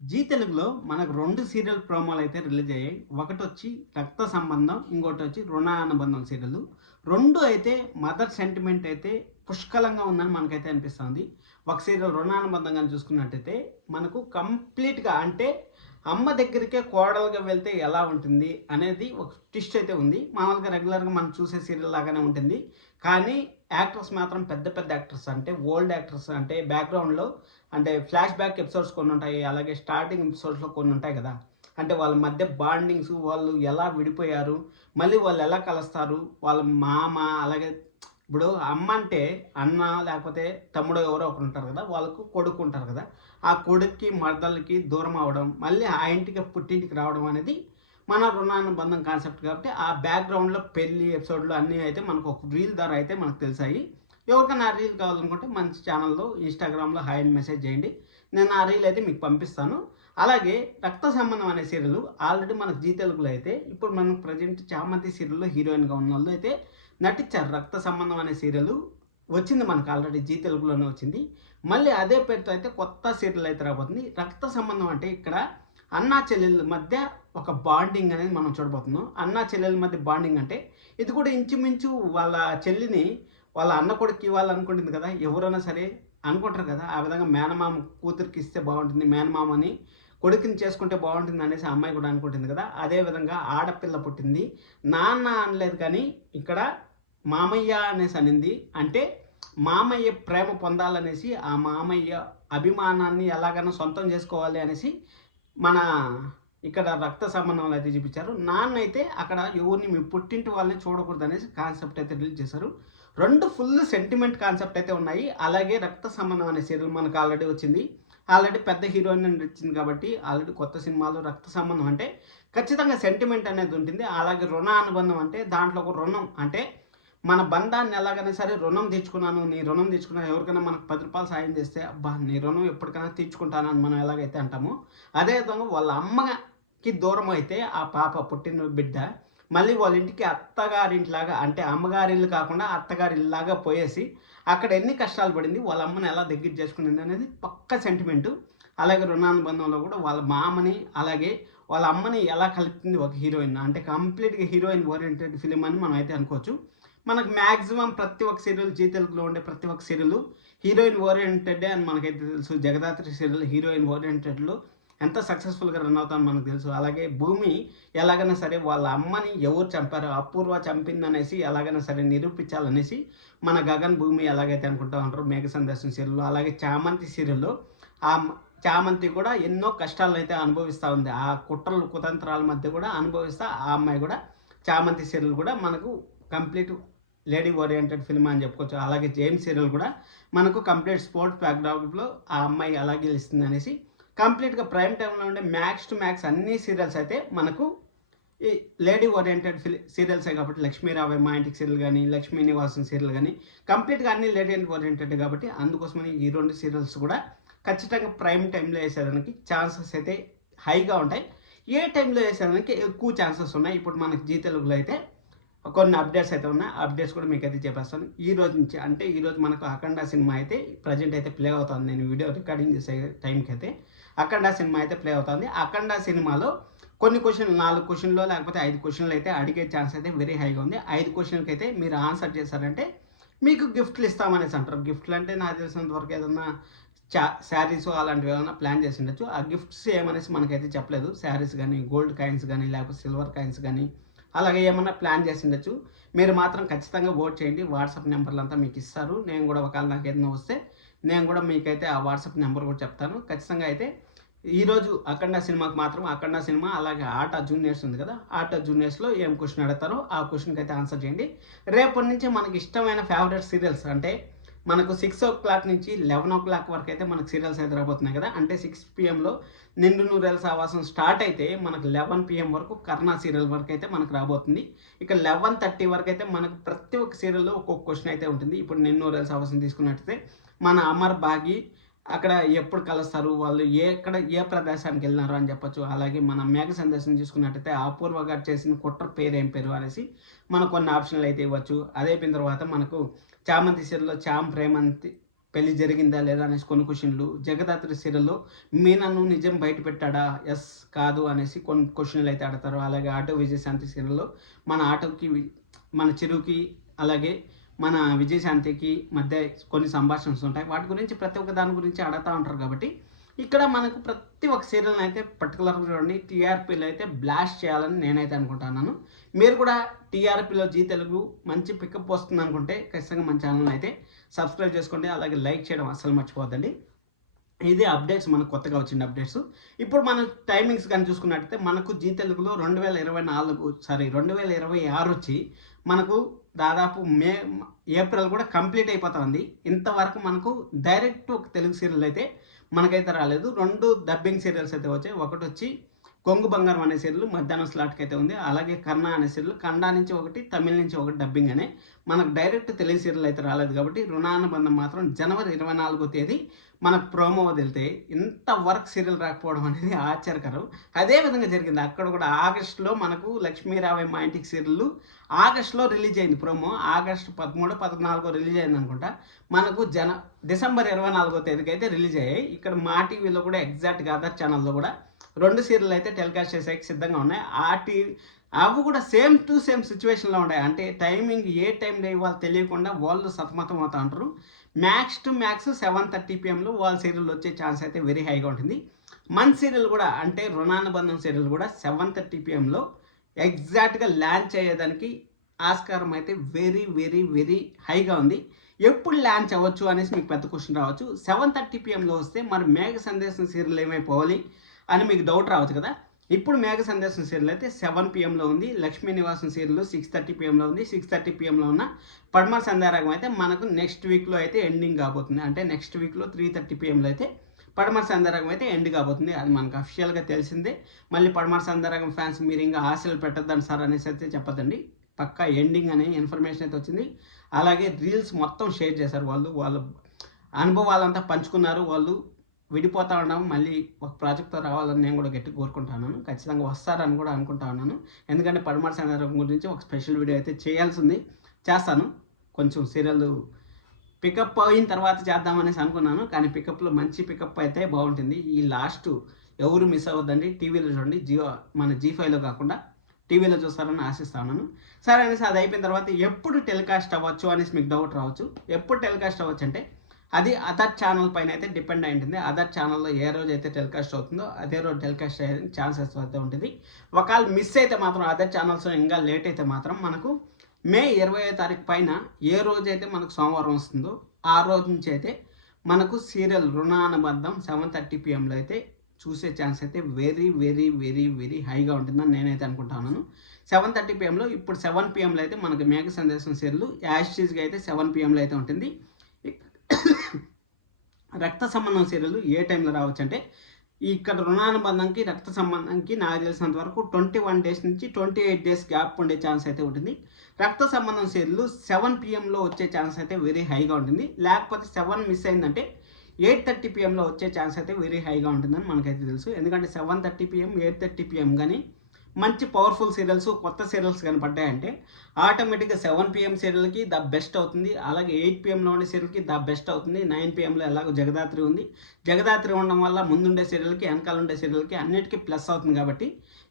G తెలుగులో మనకు 2 serial ప్రోమోలయితే release అయ్యాయి. ఒకటొచ్చి 'రక్త సంబంధం', ఇంకోటొచ్చి 'రుణానుబంధం' సీరియలు. 2 అయితే మదర్ సెంటిమెంట్ అయితే పుష్కలంగా ఉందని మనకైతే అనిపిస్తుంది. ఒక సీరియల్ 'రుణానుబంధం' గాని చూసుకున్నట్టయితే మనకు కంప్లీట్‌గా అంటే అమ్మ దగ్గరికే కోడలుగా వెళ్తే ఎలా ఉంటుంది అనేది ఒక ట్విస్ట్ అయితే ఉంది. మామూలుగా రెగ్యులర్‌గా మనం చూసే సీరియల్ లాగానే ఉంటుంది. కానీ యాక్టర్స్ మాత్రం పెద్ద పెద్ద యాక్టర్స్ అంటే ఓల్డ్ యాక్టర్స్ అంటే బ్యాక్‌గ్రౌండ్‌లో అంటే ఫ్లాష్ బ్యాక్ ఎపిసోడ్స్ కొన్ని ఉంటాయి. అలాగే స్టార్టింగ్ ఎపిసోడ్స్‌లో కొన్ని ఉంటాయి కదా! అంటే వాళ్ళ మధ్య బాండింగ్స్ వాళ్ళు ఎలా విడిపోయారు, మళ్ళీ వాళ్ళు ఎలా కలుస్తారు, వాళ్ళ మామ అలాగే ఇప్పుడు అమ్మ అంటే అన్న లేకపోతే తమ్ముడో ఎవరో ఒకరు ఉంటారు కదా! వాళ్ళకు కొడుకు ఉంటారు కదా! ఆ కొడుక్కి, మరదలకి దూరం అవ్వడం, మళ్ళీ ఆ ఇంటికి పుట్టింటికి రావడం అనేది మన రుణానుబంధం కాన్సెప్ట్ కాబట్టి ఆ బ్యాక్‌గ్రౌండ్‌లో పెళ్లి ఎపిసోడ్‌లు అన్నీ అయితే మనకు ఒక రీల్ ద్వారా అయితే మనకు తెలిసాయి. ఎవరికైనా ఆ రీల్ కావాలనుకుంటే మంచి ఛానల్‌లో ఇన్‌స్టాగ్రామ్‌లో హాయ్ అని మెసేజ్ చేయండి. నేను ఆ రీల్ అయితే మీకు పంపిస్తాను. అలాగే 'రక్త సంబంధం' అనే సీరియల్ ఆల్రెడీ మనకు జీ తెలుగులో అయితే ఇప్పుడు మనం ప్రెజెంట్ 'చామంతి' సీరియల్‌లో హీరోయిన్‌గా ఉన్నోళ్ళు అయితే నటించారు. 'రక్త సంబంధం' అనే సీరియల్ వచ్చింది మనకు ఆల్రెడీ జీ తెలుగులోనే వచ్చింది. మళ్ళీ అదే పేరుతో అయితే కొత్త సీరియల్ అయితే రాబోతుంది. 'రక్త సంబంధం' అంటే ఇక్కడ అన్నా చెల్లెళ్ళ మధ్య ఒక బాండింగ్ అనేది మనం చూడబోతున్నాం. అన్నా చెల్లెల మధ్య బాండింగ్ అంటే ఇది కూడా ఇంచుమించు వాళ్ళ చెల్లిని వాళ్ళ అన్న కొడుక్కి ఇవ్వాలనుకుంటుంది కదా! ఎవరైనా సరే అనుకుంటారు కదా! ఆ విధంగా మేనమామ కూతురికి ఇస్తే బావుంటుంది. మేనమామని కొడుకుని చేసుకుంటే బావుంటుంది అనేసి ఆ అమ్మాయి కూడా అనుకుంటుంది కదా! అదే విధంగా ఆడపిల్ల పుట్టింది. నాన్న అనలేదు కానీ ఇక్కడ మామయ్య అనేసి అనింది. అంటే మామయ్య ప్రేమ పొందాలనేసి ఆ మామయ్య అభిమానాన్ని ఎలాగైనా సొంతం చేసుకోవాలి అనేసి మన ఇక్కడ రక్త సంబంధంలో అయితే చూపించారు. నాన్నయితే అక్కడ ఎవరిని మీ పుట్టింటి వాళ్ళని చూడకూడదనేసి కాన్సెప్ట్ అయితే రిలీజ్ చేశారు. 2 ఫుల్ సెంటిమెంట్ కాన్సెప్ట్ అయితే ఉన్నాయి. అలాగే 'రక్త సంబంధం' అనే సీరియల్ మనకు ఆల్రెడీ వచ్చింది. ఆల్రెడీ పెద్ద హీరోయిన్ నటించింది కాబట్టి ఆల్రెడీ కొత్త సినిమాలో 'రక్త సంబంధం' అంటే ఖచ్చితంగా సెంటిమెంట్ అనేది ఉంటుంది. అలాగే 'రుణ అనుబంధం' అంటే దాంట్లో ఒక రుణం అంటే మన బంధాన్ని ఎలాగైనా సరే రుణం తీర్చుకున్నాను, నీ రుణం తీర్చుకున్నాను ఎవరికైనా మనకు రూ. 10 సాయం చేస్తే, అబ్బా! నీ రుణం ఎప్పటికైనా తీర్చుకుంటానని మనం ఎలాగైతే అంటామో, అదే విధంగా వాళ్ళ అమ్మకి దూరం అయితే ఆ పాప పుట్టిన బిడ్డ, మళ్ళీ వాళ్ళ ఇంటికి అత్తగారింటిలాగా అంటే అమ్మగారిల్లు కాకుండా అత్తగారిల్లాగా పోయేసి, అక్కడ ఎన్ని కష్టాలు పడింది, వాళ్ళ అమ్మని ఎలా దగ్గర చేసుకునింది అనేది పక్కా సెంటిమెంటు. అలాగే 'రుణానుబంధంలో' కూడా వాళ్ళ మామని, అలాగే వాళ్ళ అమ్మని ఎలా కలుపుతుంది ఒక హీరోయిన్. అంటే కంప్లీట్‌గా హీరోయిన్ ఓరియెంటెడ్ ఫిల్మ్ అని మనం అయితే అనుకోవచ్చు. మనకు మాక్సిమం ప్రతి ఒక్క సీరియల్ జీ తెలుగులో ఉండే ప్రతి ఒక్క సీరియల్ హీరోయిన్ ఓరియెంటెడే అని మనకైతే తెలుసు. 'జగదాత్రి' సీరియల్ హీరోయిన్ ఓరియెంటెడ్‌లో ఎంత సక్సెస్‌ఫుల్‌గా రన్ అవుతుందని మనకు తెలుసు. అలాగే 'భూమి' ఎలాగైనా సరే వాళ్ళ అమ్మని ఎవరు చంపారో, అపూర్వ చంపిందనేసి ఎలాగైనా సరే నిరూపించాలనేసి మన 'గగన్', 'భూమి' ఎలాగైతే అనుకుంటా ఉంటారో 'మేఘ సందేశం' సీరియల్‌లో, అలాగే 'చామంతి' సీరియల్‌లో చామంతి కూడా ఎన్నో కష్టాలనైతే అనుభవిస్తా ఉంది. ఆ కుట్రలు, కుతంత్రాల మధ్య కూడా అనుభవిస్తా ఆ అమ్మాయి కూడా 'చామంతి' సీరియల్ కూడా మనకు కంప్లీట్ లేడీ ఓరియెంటెడ్ ఫిల్మ్ అని చెప్పుకోవచ్చు. అలాగే 'జేమ్స్' సీరియల్ కూడా మనకు కంప్లీట్ స్పోర్ట్స్ బ్యాక్‌డ్రాప్‌లో ఆ అమ్మాయి ఎలా గెలుస్తుందనేసి కంప్లీట్‌గా ప్రైమ్ టైమ్‌లో ఉండే మ్యాక్స్ టు మ్యాక్స్ అన్ని సీరియల్స్ అయితే మనకు ఈ లేడీ ఓరియెంటెడ్ సీరియల్సే కాబట్టి 'లక్ష్మీ రావే మా ఇంటికి' సీరియల్ గాని, 'లక్ష్మీ నివాసం' సీరియల్ గాని కంప్లీట్‌గా అన్ని లేడీ ఓరియెంటెడ్ కాబట్టి అందుకోసమని ఈ 2 సీరియల్స్ కూడా ఖచ్చితంగా ప్రైమ్ టైమ్‌లో ఏసేదానికి ఛాన్సెస్ అయితే హైగా ఉంటాయి. ఏ టైమ్‌లో ఏసేదానికి ఎక్కువ ఛాన్సెస్ ఉన్నాయి. ఇప్పుడు మనకి జీ తెలుగులో అయితే కొన్ని అప్డేట్స్ అయితే ఉన్నాయి. ఆ అప్డేట్స్ కూడా మీకైతే చెప్పేస్తాను. ఈ రోజు నుంచి అంటే ఈరోజు మనకు 'అఖండ' సినిమా అయితే ప్రెజెంట్ అయితే ప్లే అవుతుంది. నేను వీడియో రికార్డింగ్ చేసే టైంకైతే 'అఖండ' సినిమా అయితే ప్లే అవుతుంది. 'అఖండ' సినిమాలో కొన్ని క్వెషన్‌లు 4 క్వెషన్‌లో లేకపోతే 5 క్వెషన్‌లు అయితే అడిగే ఛాన్స్ అయితే వెరీ హైగా ఉంది. 5 క్వెషన్‌లకైతే మీరు ఆన్సర్ చేశారంటే మీకు గిఫ్ట్‌లు ఇస్తామనేసి అంటారు. గిఫ్ట్‌లు అంటే నాకు తెలిసినంత వరకు ఏదన్నా శారీస్ అలాంటివి ఏమైనా ప్లాన్ చేసి ఉండొచ్చు. ఆ గిఫ్ట్స్ ఏమనేసి మనకైతే చెప్పలేదు. శారీస్ గానీ, గోల్డ్ కాయిన్స్ గానీ, లేకపోతే సిల్వర్ కాయిన్స్ గానీ, అలాగే ఏమన్నా ప్లాన్ చేసి ఉండొచ్చు. మీరు మాత్రం ఖచ్చితంగా ఓట్ చేయండి. వాట్సాప్ నంబర్‌లంతా మీకు ఇస్తారు. నేను కూడా ఒకవేళ నాకేదైనా వస్తే నేను కూడా మీకైతే ఆ వాట్సాప్ నంబర్ కూడా చెప్తాను. ఖచ్చితంగా అయితే ఈరోజు 'అఖండ' సినిమాకి మాత్రం 'అఖండ' సినిమా అలాగే 'ఆట జూనియర్స్' ఉంది కదా! 'ఆట జూనియర్స్‌లో' ఏం క్వెషన్ అడుగుతారో ఆ క్వెషన్‌కి అయితే ఆన్సర్ చేయండి. రేపటి నుంచి మనకి ఇష్టమైన ఫేవరెట్ సీరియల్స్ అంటే మనకు 6:00 నుంచి 11:00 వరకైతే మనకు సీరియల్స్ అయితే రాబోతున్నాయి కదా! అంటే 6 పీఎంలో 'నిండు నూరేళ్ల సావాసం' స్టార్ట్ అయితే మనకు 11 పీఎం వరకు 'కర్ణ' సీరియల్ వరకైతే మనకు రాబోతుంది. ఇక 11:30 వరకైతే మనకు ప్రతి ఒక్క సీరియల్‌లో ఒక్కొక్క క్వెషన్ అయితే ఉంటుంది. ఇప్పుడు 'నిండు నూరేళ్ల సావాసం' తీసుకున్నట్టయితే మన అమర్, భాగి అక్కడ ఎప్పుడు కలుస్తారు, వాళ్ళు ఏ ప్రదేశానికెళ్ళినారు అని చెప్పొచ్చు. అలాగే మన 'మేఘ సందేశం' చూసుకున్నట్టయితే అపూర్వ గారు చేసిన కుట్ర పేరేం పేరు అనేసి మనం కొన్ని ఆప్షన్‌లు అయితే ఇవ్వచ్చు. అదయిపోయిన తర్వాత మనకు 'చామంతి' సీరియల్‌లో 'చాం ప్రేమంతి' పెళ్లి జరిగిందా లేదా అనేసి కొన్ని క్వశ్చన్లు. జగదాత్రి సీరియల్‌లో మీనన్ను నిజం బయట పెట్టాడా? యెస్, కాదు అనేసి కొన్ని క్వశ్చన్లు అయితే అడతారు. అలాగే ఆటో విజయశాంతి సీరియల్‌లో మన ఆటోకి మన చిరుకి అలాగే మన విజయశాంతికి మధ్య కొన్ని సంభాషణలు ఉంటాయి. వాటి గురించి ప్రతి ఒక్క దాని గురించి అడుగుతా ఉంటారు కాబట్టి ఇక్కడ మనకు ప్రతి ఒక్క సీరియల్ని అయితే పర్టికులర్గా చూడండి టీఆర్పీలో అయితే బ్లాస్ట్ చేయాలని నేనైతే అనుకుంటున్నాను. మీరు కూడా టీఆర్పీలో జీ తెలుగు మంచి పికప్ వస్తుంది అనుకుంటే ఖచ్చితంగా మన ఛానల్ని అయితే సబ్స్క్రైబ్ చేసుకోండి. అలాగే లైక్ చేయడం అస్సలు మర్చిపోవద్దండి. ఇది అప్డేట్స్, మనకు కొత్తగా వచ్చిన అప్డేట్స్. ఇప్పుడు మనం టైమింగ్స్ కానీ చూసుకున్నట్టయితే మనకు జీ తెలుగులో 2026 వచ్చి మనకు దాదాపు ఏప్రిల్ కూడా కంప్లీట్ అయిపోతా ఉంది. ఇంతవరకు మనకు డైరెక్ట్ ఒక తెలుగు సీరియల్ అయితే మనకైతే రాలేదు. 2 డబ్బింగ్ సీరియల్స్ అయితే వచ్చాయి. ఒకటి వచ్చి కొంగు బంగారం అనే సీరియల్ మధ్యాహ్నం స్లాట్కి అయితే ఉంది. అలాగే కర్ణ అనే సీరియల్ కన్నడ నుంచి ఒకటి, తమిళ నుంచి ఒకటి డబ్బింగ్ అనే మనకు డైరెక్ట్ తెలుగు సీరియల్ అయితే రాలేదు. కాబట్టి రుణానుబంధం మాత్రం జనవరి 24వ తేదీ మనకు ప్రోమో వదిలితే ఇంత వర్క్ సీరియల్ రాకపోవడం అనేది ఆశ్చర్యకరం. అదే విధంగా జరిగింది అక్కడ కూడా. ఆగస్టులో మనకు లక్ష్మీరావే మా ఇంటికి సీరియల్ ఆగస్టులో రిలీజ్ అయింది ప్రోమో. ఆగస్టు 13, 14 రిలీజ్ అయింది అనుకుంటా. మనకు డిసెంబర్ 24వ తేదీకి అయితే రిలీజ్ అయ్యాయి. ఇక్కడ మా టీవీలో కూడా ఎగ్జాక్ట్గా అదర్ ఛానల్లో కూడా 2 సీరియల్ అయితే టెలికాస్ట్ చేసేకి సిద్ధంగా ఉన్నాయి. అవి కూడా సేమ్ టు సేమ్ సిచ్యువేషన్లో ఉన్నాయి. అంటే టైమింగ్ ఏ టైంలో ఇవ్వాలి తెలియకుండా వాళ్ళు సతమతం అవుతూ ఉంటారు. మ్యాక్స్ టు మ్యాక్స్ 7:30 PM వాళ్ళ సీరియల్ వచ్చే ఛాన్స్ అయితే వెరీ హైగా ఉంటుంది. మన సీరియల్ కూడా అంటే రుణానుబంధం సీరియల్ కూడా 7:30 PM ఎగ్జాక్ట్గా లాంచ్ అయ్యేదానికి ఆస్కారం అయితే వెరీ వెరీ వెరీ హైగా ఉంది. ఎప్పుడు లాంచ్ అవ్వచ్చు అనేసి మీకు పెద్ద క్వశ్చన్ రావచ్చు. 7:30 PM వస్తే మరి మేఘ సందేశం సీరియల్ ఏమైపోవాలి అని మీకు డౌట్ రావచ్చు కదా. ఇప్పుడు మేఘ సందేశం సీరియల్ అయితే 7 PM ఉంది. లక్ష్మీ నివాసం సీరియల్ 6:30 PM ఉంది. 6:30 PM ఉన్న పడమర సంధ్యారాగం అయితే మనకు నెక్స్ట్ వీక్లో అయితే ఎండింగ్ కాబోతుంది. అంటే నెక్స్ట్ వీక్లో 3:30 PM అయితే పడమర సంధ్యారాగం అయితే ఎండ్ కాబోతుంది. అది మనకు అఫిషియల్గా తెలిసిందే. మళ్ళీ పడమర సంధ్యారాగం ఫ్యాన్స్ మీరు ఇంకా ఆశలు పెట్టద్దని సార్ అనేసి అయితే చెప్పదండి. పక్కా ఎండింగ్ అనే ఇన్ఫర్మేషన్ అయితే వచ్చింది. అలాగే రీల్స్ మొత్తం షేర్ చేశారు. వాళ్ళ అనుభవాలంతా పంచుకున్నారు. వాళ్ళు విడిపోతా ఉన్నాము, మళ్ళీ ఒక ప్రాజెక్ట్తో రావాలని నేను కూడా గట్టి కోరుకుంటున్నాను. ఖచ్చితంగా వస్తారని కూడా అనుకుంటా ఉన్నాను. ఎందుకంటే పడమర సంధ్యారాగం గురించి ఒక స్పెషల్ వీడియో అయితే చేయాల్సింది, చేస్తాను. కొంచెం సీరియల్ పికప్ అయిన తర్వాత చేద్దామనేసి అనుకున్నాను. కానీ పికప్లో మంచి పికప్ అయితే బాగుంటుంది. ఈ లాస్ట్ ఎవరు మిస్ అవ్వద్దండి. టీవీలో చూడండి, మన G5లో కాకుండా టీవీలో చూస్తారని ఆశిస్తా ఉన్నాను. సరే అనేసి అది అయిపోయిన తర్వాత ఎప్పుడు టెలికాస్ట్ అవ్వచ్చు అనేసి మీకు డౌట్ రావచ్చు. ఎప్పుడు టెలికాస్ట్ అవ్వచ్చు అంటే అది అదర్ ఛానల్ పైన అయితే డిపెండ్ అయి ఉంటుంది. అదర్ ఛానల్లో ఏ రోజు అయితే టెలికాస్ట్ అవుతుందో అదే రోజు టెలికాస్ట్ అయ్యే ఛాన్సెస్ అయితే ఉంటుంది. ఒకవేళ మిస్ అయితే మాత్రం అదర్ ఛానల్స్లో ఇంకా లేట్ అయితే మాత్రం మనకు మే 20వ తారీఖు పైన ఏ రోజు అయితే మనకు సోమవారం వస్తుందో ఆ రోజు నుంచి అయితే మనకు సీరియల్ రుణానుబంధం 7:30 PM అయితే చూసే ఛాన్స్ అయితే వెరీ వెరీ వెరీ వెరీ హైగా ఉంటుందని నేనైతే అనుకుంటున్నాను. 7:30 PM ఇప్పుడు 7 PM అయితే మనకు మేఘ సందేశం సీరియల్ యాష్టీస్గా అయితే 7 PM అయితే ఉంటుంది. రక్త సంబంధం సీరియల్ ఏ టైంలో రావచ్చు అంటే ఇక్కడ రుణానుబంధంకి రక్త సంబంధంకి నాకు తెలిసినంత వరకు 21 days నుంచి 28 days గ్యాప్ ఉండే ఛాన్స్ అయితే ఉంటుంది. రక్త సంబంధం సీరియల్ 7 PM వచ్చే ఛాన్స్ అయితే వెరీ హైగా ఉంటుంది. లేకపోతే 7 మిస్ అయిందంటే 8:30 PM వచ్చే ఛాన్స్ అయితే వెరీ హైగా ఉంటుందని మనకైతే తెలుసు. ఎందుకంటే 7:30 PM 8:30 PM కానీ మంచి పవర్ఫుల్ సీరియల్స్, కొత్త సీరియల్స్ కనపడ్డాయంటే ఆటోమేటిక్గా 7 PM సీరియల్కి ద బెస్ట్ అవుతుంది. అలాగే 8 PMలో ఉండే సీరియల్కి ద బెస్ట్ అవుతుంది. 9 PMలో ఎలాగో జగదాత్రి ఉంది. జగదాత్రి ఉండడం వల్ల ముందుండే సీరియల్కి వెనకాల ఉండే సీరియల్కి అన్నిటికీ ప్లస్ అవుతుంది. కాబట్టి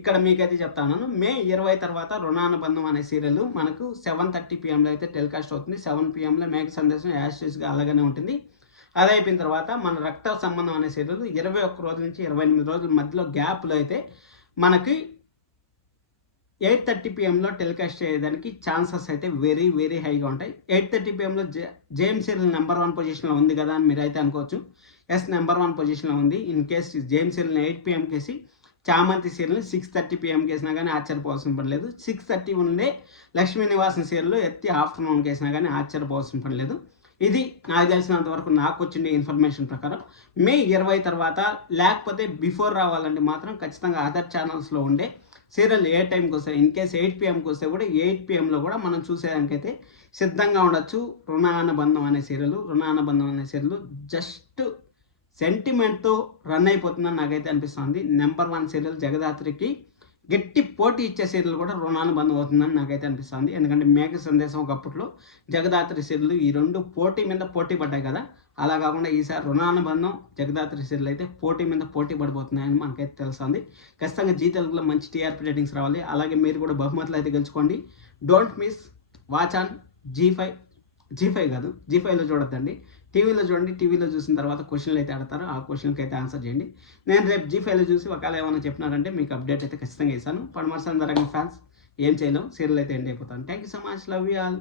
ఇక్కడ మీకైతే చెప్తాను, మే 20 తర్వాత రుణానుబంధం అనే సీరియల్ మనకు 7:30 PMలో అయితే టెలికాస్ట్ అవుతుంది. 7 PMలో మేఘ సందేశం యాష్టీస్గా అలాగనే ఉంటుంది. అది అయిపోయిన తర్వాత మన రక్త సంబంధం అనే సీరియల్ 21 రోజుల నుంచి 28 రోజుల మధ్యలో గ్యాప్లో అయితే మనకి 8:30 PMలో టెలికాస్ట్ చేయడానికి ఛాన్సెస్ అయితే వెరీ వెరీ హైగా ఉంటాయి. 8:30 PMలో జేమ్స్ సీరియల్ నెంబర్ 1 పొజిషన్లో ఉంది కదా అని మీరైతే అనుకోవచ్చు. ఎస్, నెంబర్ 1 పొజిషన్లో ఉంది. ఇన్ కేస్ జేమ్స్ సీరియల్ని 8 PM కేసి చామంతి సీరియల్ని 6:30 PM కేసినా కానీ ఆశ్చర్యపోవాల్సిన పని లేదు. 6:30 ఉండే లక్ష్మీ నివాసం సీరియల్ ఎత్తి ఆఫ్టర్నూన్ కేసినా కానీ ఆశ్చర్యపోవాల్సిన పని లేదు. ఇది నాకు తెలిసినంత వరకు నాకు వచ్చిన ఇన్ఫర్మేషన్ ప్రకారం మే 20 తర్వాత లేకపోతే బిఫోర్ రావాలంటే మాత్రం ఖచ్చితంగా అదర్ ఛానల్స్లో ఉండే సీరియల్ ఏ టైంకి వస్తాయి. ఇన్ కేస్ 8 PMకి వస్తే కూడా 8 PMలో కూడా మనం చూసేదానికైతే సిద్ధంగా ఉండొచ్చు. రుణానుబంధం అనే సీరియల్ జస్ట్ సెంటిమెంట్తో రన్ అయిపోతుందని నాకైతే అనిపిస్తుంది. నెంబర్ 1 సీరియల్ జగదాత్రికి గట్టి పోటీ ఇచ్చే సీరియల్ కూడా రుణానుబంధం అవుతుందని నాకైతే అనిపిస్తుంది. ఎందుకంటే మేఘ సందేశం ఒకప్పట్లో జగదాత్రి సీరియల్ ఈ 2 పోటీ మీద పోటీ పడ్డాయి కదా. అలా కాకుండా ఈసారి రుణానుబంధం జగదాత్రి సీరియల్ అయితే పోటీ మీద పోటీ పడిపోతున్నాయని మనకైతే తెలుస్తుంది. ఖచ్చితంగా జీ తెలుగులో మంచి టీఆర్పీ రేటింగ్స్ రావాలి. అలాగే మీరు కూడా బహుమతులు అయితే గెలుచుకోండి. డోంట్ మిస్ వాచ్ ఆన్ జీ5 కాదు, జీ5లో చూడొద్దండి, టీవీలో చూడండి. టీవీలో చూసిన తర్వాత క్వశ్చన్లు అయితే ఆడతారు, ఆ క్వశ్చన్కి అయితే ఆన్సర్ చేయండి. నేను రేపు జీ5లో చూసి ఒకవేళ ఏమైనా చెప్పినారంటే మీకు అప్డేట్ అయితే ఖచ్చితంగా ఇస్తాను. పడమర్సన్ ఫ్యాన్స్ ఏం చేయలేం, సీరియల్ అయితే ఎండ్ అయిపోతాను. Thank you so much, love you all.